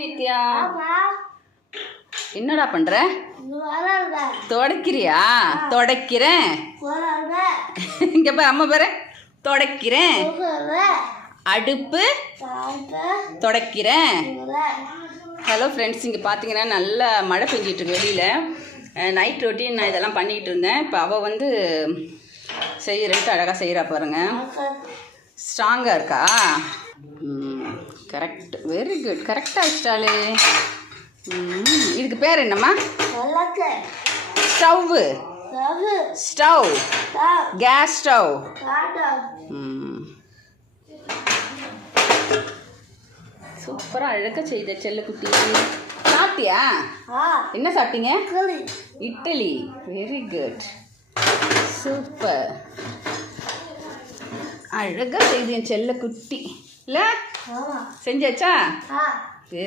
நித்யா, என்னடா பண்ற? தொடக்கிறியா? தொடக்கிறேன். இங்க பாரு, அம்மா பாரு, தொடக்கிறேன். அடுப்பு தொடக்கிறேன். ஹலோ ஃப்ரெண்ட்ஸ், இங்கே பார்த்தீங்கன்னா நல்லா மழை பெஞ்சிட்டு இருக்கு வெளியில். நைட் ரொட்டீன் நான் இதெல்லாம் பண்ணிக்கிட்டு இருந்தேன். இப்போ அவள் வந்து செய்கிறன்ட்டு அழகாக செய்கிறா பாருங்க. ஸ்ட்ராங்காக இருக்கா? கரெக்ட், வெரி குட், கரெக்டாக வச்சிட்டாலே. இதுக்கு பேர் என்னம்மா? ஸ்டவ்வு. Stove, gas stove. சூப்பராக அழகாக செய்த செல்லக்குட்டி. சாப்பிட்டியா? என்ன சாப்பிட்டீங்க? இட்லி. Very good, super. அழகாக செய்த என் செல்லக்குட்டி இல்லை? செஞ்சாச்சா? வெரி